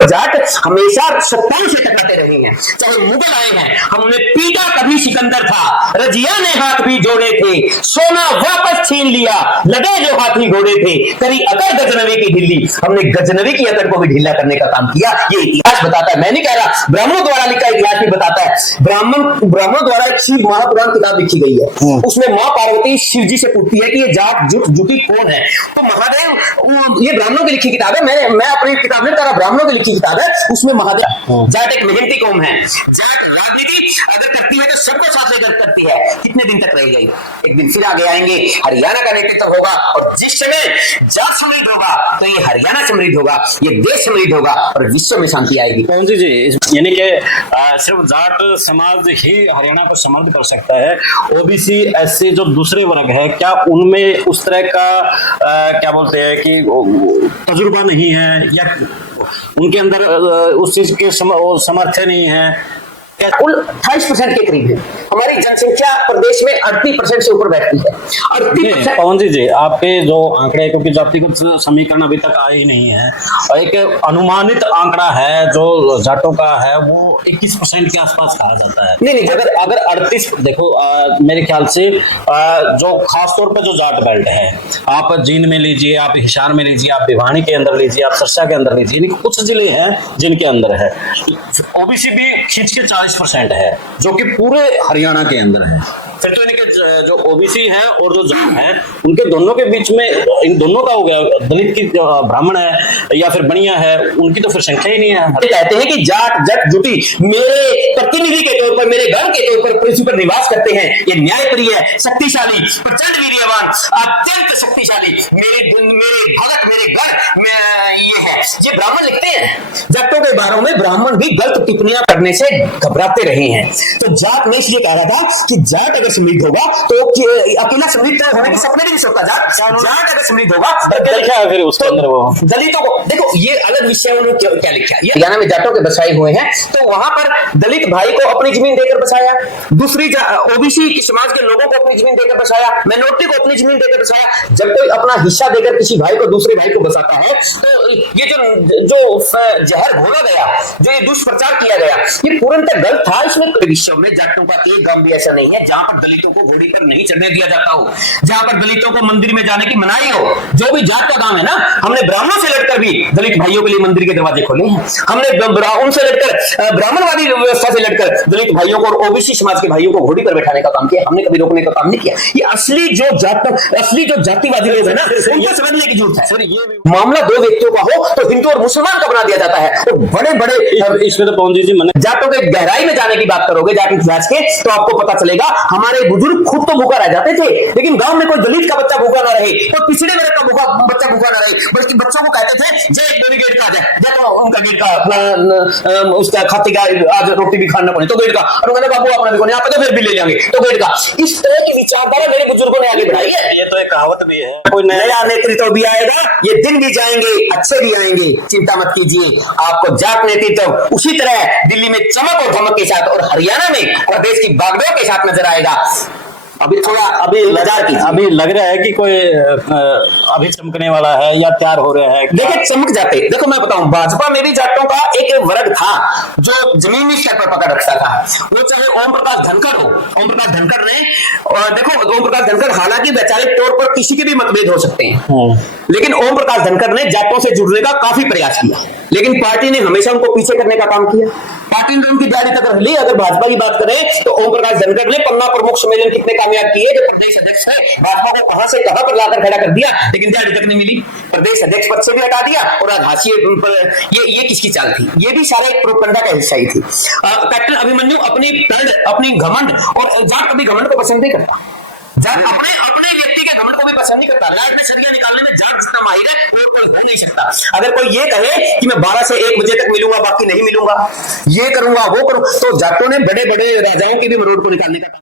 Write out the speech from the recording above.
जाट हमेशा सत्ताओं से टकराते रहे हैं, चाहे मुगल आए हैं, हमने पीटा कभी सिकंदर था, रजिया ने हाथ भी जोड़े थे, सोना वापस छीन लिया, लगे जो हाथी घोड़े थे, करी अकड़ गजनवी की ढिल्ली, हमने गजनवी की अकड़ को भी ढीला करने का काम किया। ये इतिहास बताता है, मैं नहीं कह रहा, ब्राह्मणों द्वारा लिखा इतिहास भी बताता है। ब्राह्मणों द्वारा एक शिव महापुराण किताब लिखी गई है, उसमें मां पार्वती शिव जी से पूछती है कि ये जाट जुटी कौन है, तो महादेव, ये ब्राह्मणों की लिखी किताब है, मैं अपनी किताब में कह ब्राह्मणों की लिखी किताब है, उसमें महादेव, जाट एक मेहनती कौम है, जाट राजनीति अगर करती है तो सबको साथ लेकर करती है। कितने दिन तक रह गई, एक दिन फिर आगे आएंगे, हरियाणा का नेतृत्व होगा, और जिस समय जाट समृद्ध होगा तो ये हरियाणा समृद्ध होगा, ये देश समृद्ध होगा और विश्व में शांति आएगी। जी, यानी कि सिर्फ जाट समाज ही हरियाणा को समृद्ध कर सकता है। ओबीसी एससी जो दूसरे वर्ग है, क्या उनमें उस तरह का क्या बोलते हैं कि तजुर्बा नहीं है, या उनके अंदर उस चीज के समर्थन नहीं है? कुल 28% के करीब है हमारी जनसंख्या, प्रदेश में 38% से ऊपर बैठती है। 38%। पवन जी, आपके जो आंकड़े, क्योंकि जातिगत समीकरण अभी तक आए ही नहीं है, और एक अनुमानित आंकड़ा है जो जाटों का है वो 21% के आसपास कहा जाता है। नहीं, अगर 38, देखो मेरे ख्याल से जो खासतौर पर जो जाट बेल्ट है, आप जींद में लीजिए, आप हिसार में लीजिए, आप भिवानी के अंदर लीजिए, आप सरसा के अंदर लीजिए, कुछ जिले हैं जिनके अंदर है ओबीसी भी खींच के 40% है, जो कि पूरे हरियाणा के अंदर है। फिर तो इनके जो ओबीसी है और जो जाट है, उनके दोनों के बीच में, इन दोनों का हो गया, दलित की ब्राह्मण है या फिर बनिया है, उनकी तो फिर संख्या ही नहीं है। कहते हैं कि जाट जट जुटी मेरे प्रतिनिधि के तौर पर, मेरे गण के तौर पर पृथ्वी पर निवास करते हैं, ये न्यायप्रिय, शक्तिशाली, प्रचंड वीर्यवान, अत्यंत शक्तिशाली, मेरे भगत, मेरे गण में ये है। ये ब्राह्मण लिखते हैं, जाटों के बारे में ब्राह्मण भी गलत टिप्पणियां करने से घबराते रहे हैं। तो जाट ने इसलिए कहा था कि जाट अगर समृद्ध होगा तो अकेला समृद्ध होने के सपने नहीं सोचता। जाट अगर समृद्ध होगा लिखा है फिर उसके अंदर वो दलितों को, देखो ये अलग विषय, उन्होंने क्या लिखा है, हरियाणा में जाटों के बसाए हुए हैं, तो वहां पर दलित भाई को अपनी जमीन देकर बसाया, दूसरी ओबीसी समाज के लोगों को अपनी जमीन देकर बसाया, माइनॉरिटी को अपनी जमीन देकर बसाया। जब कोई अपना हिस्सा देकर किसी भाई को दूसरे भाई को बसाता है, तो ये जो जहर घोला गया, जो ये दुष्प्रचार किया गया, ये पूर्णतः गलत था। इसमें विश्व में जाटों का एक गांव भी ऐसा नहीं है जहां पर दलितों को घोड़ी पर नहीं चढ़ने दिया जाता हो, जहां पर दलितों को मंदिर में जाने की मनाही हो। जो भी जाट का गांव है ना, हमने ब्राह्मणों से लड़कर भी दलित भाइयों के लिए मंदिर के दरवाजे खोले हैं, हमने उनसे लड़कर ब्राह्मणवादी व्यवस्था से लड़कर दलित भाइयों को और ओबीसी समाज के भाइयों को घोड़ी पर बैठाने का काम किया, हमने कभी रोकने का काम नहीं किया। ये असली जो जातिवादी लोग है ना, उनको समझने की जरूरत है। सर, ये मामला दो व्यक्तियों का हो तो हिंदू और मुसलमान का बना दिया जाता है, तो बड़े इसमें तो पवन जी मैंने जाटों के गहराई में जाने की बात करोगे, जाट इतिहास के, तो आपको पता चलेगा हमारे बुजुर्ग खुद तो भूखा रह जाते थे, लेकिन गांव में कोई दलित का बच्चा भूखा ना रहे, कोई पिछड़े वर्ग का बच्चा भूखा ना रहे, बल्कि बच्चों को कहते थे जय गोली गेट का आ जाए, या तो उनका गेट का उसका खाते का आज रोटी भी खाना पड़े तो गेट का, और मैंने बाबू अपना भी यहाँ पे तो फिर भी ले जाएंगे तो गेट का। इस तरह की विचारधारा मेरे बुजुर्गों ने आगे बढ़ाई है। ये तो एक कहावत भी है, कोई नया नेतृत्व भी आएगा, ये दिन भी जाएंगे, अच्छे भी आएंगे, चिंता मत कीजिए। आपको जाट नेतृत्व उसी तरह दिल्ली में चमक और धमक के साथ और हरियाणा में प्रदेश की बागडोर के साथ नजर आएगा। अभी लग रहा है कि कोई अभी चमकने वाला है या तैयार हो रहा है। देखिए, चमक जाते, देखो मैं बताऊं, भाजपा में भी जाटों का एक वर्ग था जो जमीनी स्तर पर पकड़ रखता था, वो चाहे ओम प्रकाश धनखड़ हो। ओम प्रकाश धनखड़ ने, देखो ओम प्रकाश धनखड़ हालांकि वैचारिक तौर पर किसी के भी मतभेद हो सकते हैं, लेकिन ओम प्रकाश धनखड़ ने जाटों से जुड़ने का काफी प्रयास किया, लेकिन पार्टी ने हमेशा उनको पीछे करने का काम किया। पार्टी ने उनकी दाढ़ी तक रख ली। अगर भाजपा की बात करें तो ओम प्रकाश धनखड़ ने पन्ना प्रमुख सम्मेलन कितने कामयाब किए, जो प्रदेश अध्यक्ष है, भाजपा को कहां से कहां पर लाकर खड़ा कर दिया, लेकिन दाढ़ी तक नहीं मिली, प्रदेश अध्यक्ष पद से भी हटा दिया, और हाशिए ये किसकी चाल थी? ये भी सारा एक प्रोपेगेंडा का हिस्सा ही थी। कैप्टन अभिमन्यु अपनी घमंड, और जाट कभी घमंड को पसंद नहीं करता, जाट अपने व्यक्ति के घमंड को भी पसंद नहीं करता। रात में सरिया निकालने में जाट जितना माहिर है वो कोई हो नहीं सकता। अगर कोई ये कहे कि मैं 12 से 1 बजे तक मिलूंगा, बाकी नहीं मिलूंगा, ये करूंगा वो करूं, तो जाटों ने बड़े बड़े राजाओं की भी मरोड़ को निकालने का